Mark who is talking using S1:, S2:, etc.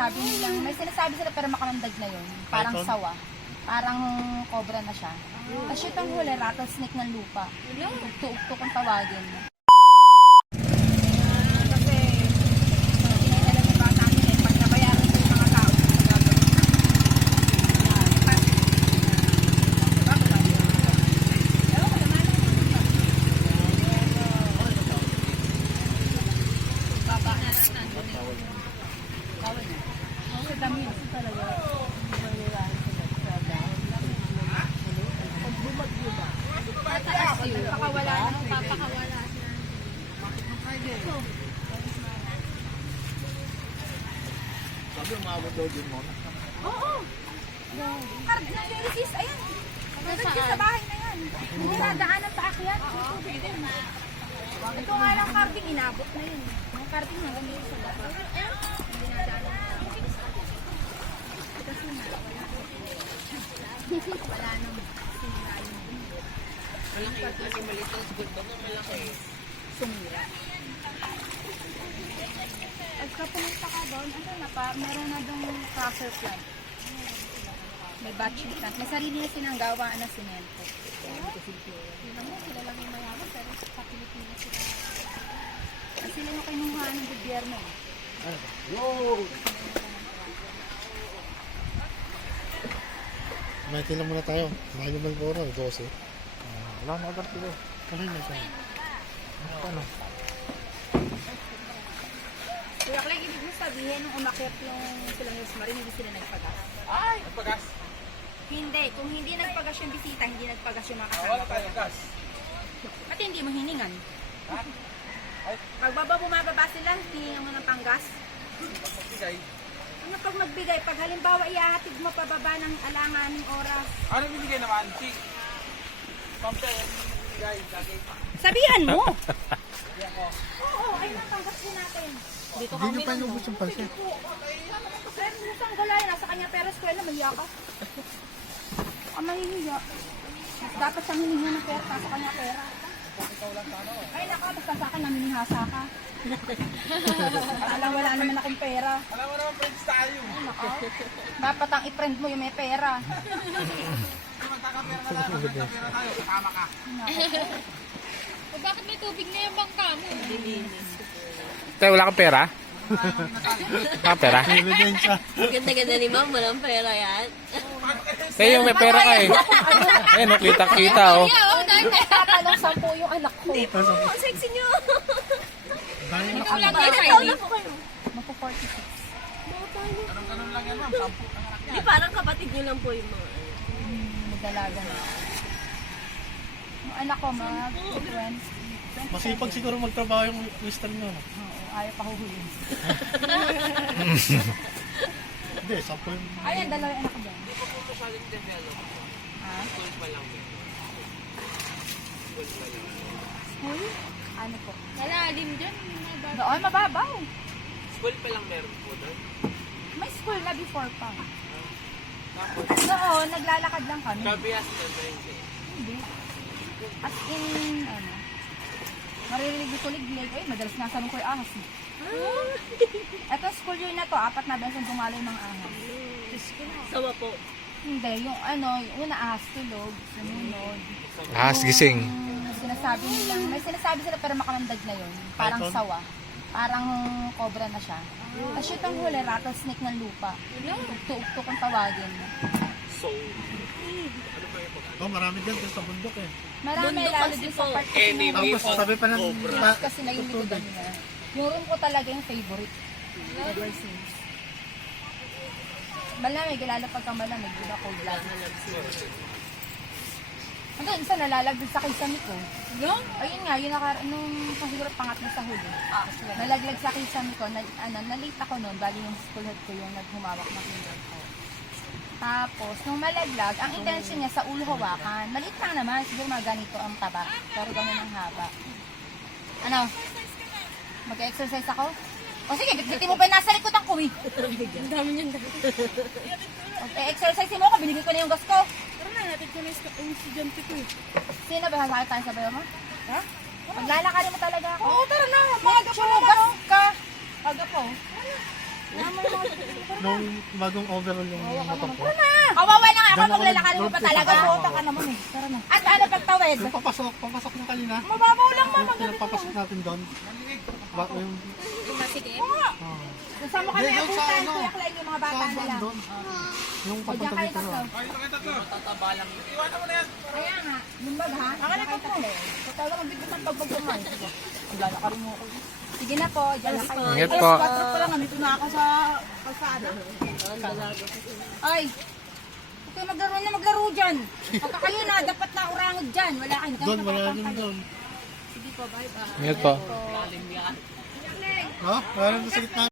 S1: may sinasabi sila pero makamandag na yun. Parang
S2: Python?
S1: sawa. Parang cobra na siya. Tapos yung panghuli, rattlesnake ng lupa. Ugto-ugto kung tawagin. Kasi, alam niyo ba sa amin eh, pag nabayaran sa mga tao, papakawala na. Papakawala siya.
S2: Sabi, umabot daw din mo.
S1: Oo. Card na Genesis, ayan. Nagagyan sa bahay na yan. Hindi nadaanan sa akyat. Ito nga lang carding, inabot na yun. Yung carding hanggang dito sa baba. Hindi nadaanan. Kasi na, wala nang sumira yung
S3: Malaki malito. Siguro ba malaki?
S1: sumira. Pagka pumunta ka doon, ano na pa, meron na doon crusher plant. May batching plant. May sarili na silang gawaan na simento. Tingnan mo, sila lang yung mayaman, pero sa Pilipinas sila. Sila yung kinuha ng gobyerno.
S2: Yo! May tilang muna tayo. Kumain naman po rin, 12. Wala na agad kilo. Kanina na tayo. Ano?
S1: Kuya Clay, ibig mo sabihin, nung umakyat yung silang Hills Marine, hindi sila nagpagas?
S3: Ay! Nagpagas.
S1: Hindi. Kung hindi nagpagas yung bisita, hindi nagpagas yung mga
S3: Wala
S1: kasama.
S3: tayo gas.
S1: Pati hindi mo hiningan.
S3: Ha? Ay,
S1: Pagbaba bumababa sila, hiningan mo ng panggas.
S3: pagbigay.
S1: Ano pag magbigay? Pag halimbawa ihahatid mo pababa ng alanganing oras.
S3: Ano binigay naman? Si... Pamsa, yan binigay. Lagi.
S1: Sabihan mo!
S3: Yan ko.
S1: Oo, ayun ang panggas din natin. Dito
S2: Hindi nyo pa inubos yung palset.
S1: Sir, musang gulay. Nasa kanya pera eskwela, mahiya ka. Ang mahihiya. Dapat siyang hinihinga ng pera, nasa kanya pera. Ay naka, basta sa akin naminihasa ka. Alam, wala naman akong pera.
S3: Alam mo naman, friends tayo.
S1: Naka, dapat ang i-friend mo yung may pera.
S3: Kung magkakapera na lang, magkakapera tayo, kasama ka.
S4: O bakit may tubig na yung bangka mo?
S5: Tay, wala kang pera? Wala kang pera?
S2: Ebidensya.
S6: Ganda-ganda ni ma'am, walang pera yan.
S5: Tay, yung may pera ka eh. Ayun, no, kita-kita oh.
S4: Oo, dahil na.
S1: Tatalong 10 yung anak ko.
S6: Ang sexy nyo!
S2: Dahil
S4: Ikaw lang
S6: Bakit
S4: yung
S6: taon
S4: Kylie.
S6: na po kayo?
S1: Mapo 46.
S3: Ganun lang yan, ma'am. 10 ang anak niya.
S6: Di parang kapatid nyo lang po yung mga...
S1: Magdalaga na ako. Yung anak ko, mag 20.
S2: masipag siguro magtrabaho yung mister nyo.
S1: Oo, ayaw pa huhulihin.
S2: Hindi, 10 yung...
S1: Ayan, dalawa yung anak ko dyan.
S3: Ito sa aling develop.
S1: Ha?
S3: School pa lang. School pa lang.
S1: School? Ano po?
S4: Malalim dyan.
S1: Doon, mababaw.
S3: School pa lang meron po doon.
S1: May school na before pa.
S3: Tapos,
S1: Noon, naglalakad lang kami.
S3: Kabias na ba
S1: Hindi. As in, ano, maririnig ko liglig. Ay, madalas nga sanong ko yung ahas. Ito, school year na to, 4 na beses dumalo yung mga ahas.
S6: Sawa po.
S1: Hindi, yung ano, yung una ahas tulog, sumunod.
S5: Ahas gising.
S1: Yung sinasabi nila, may sinasabi sila pero makamandag na yun. Parang
S2: Python?
S1: sawa. Parang cobra na siya. Tapos yung panghuli, rattlesnake ng lupa. Ugto-ugto kung tawagin.
S3: So, ano pa yung
S2: Oh, marami dyan sa bundok eh.
S1: Marami
S6: Bundok
S1: lalo
S6: kasi
S1: din
S6: po.
S1: sa part kasi
S3: Enemy
S1: ng
S2: Tapos sabi pa ng...
S1: Yes, kasi naging likodan nila. Yung room ko talaga yung favorite. Ever since. Malamig, lalo pagka malamig, di ba cold blood? Hanggang isa nalalagdag sa kisame ko.
S4: No?
S1: Ayun nga, yun nung siguro pangatlo sa huli. Nalaglag sa kisame ko, nalate ako noon, bali yung school head ko yung naghumawak ng finger ko. Tapos, nung malaglag, ang intention niya sa ulo hawakan. Maliit lang naman, siguro mga ganito ang taba. Pero ganun ang haba. Ano? Mag-exercise ako? O sige, bitbitin mo pa yung nasa likodan ko eh.
S4: Ang dami niyan dami.
S1: Exercise mo ako, binigay ko na yung gas ko.
S4: Tara na, natin ko na yung estudyante ko.
S1: Sino ba sasakit tayo sa bayo mo? Ha? Maglalakarin mo talaga ako?
S4: Oo, tara na.
S1: Mag-gas ka.
S4: Aga po.
S2: Nung bagong overall yung motor ko.
S1: Kawawa na nga ako,
S2: Doon ako
S1: maglalakarin mo pa
S2: nag-road
S1: talaga.
S2: trip ako.
S1: Bota ka naman eh. Tara na. At ano pagtawid?
S2: Yung papasok na kanina.
S1: Mababaw lang mama.
S2: Yung pinapapasok natin doon. Yung,
S4: Sige.
S2: oh.
S1: Kasama kami
S2: Doon
S1: ang
S2: sa
S1: putan,
S2: ano,
S1: Kuya Clay, yung mga bata
S2: sa
S1: na
S2: van
S1: lang.
S2: doon. Yung
S1: O, diyan
S2: papunta
S1: kayo
S2: dito.
S1: tatlo.
S3: Tataba lang. Iwanan mo na yan.
S1: Kaya nga, yung bag ha? Ako na po. Tatawag ang bigot ng pagbagbaman. Lalakarin mo ako. Sige na po, dyan lang kayo.
S5: Ingat po.
S1: Pa lang, nandito na ako sa kalsada. Ay, okay, maglaro dyan. Pagka kayo na, dapat na urangod dyan. Wala kayo.
S2: Doon, wala rin doon.
S1: Sige po, bye-bye.
S5: Ingat po.
S2: Ha? Wala rin sa gitna.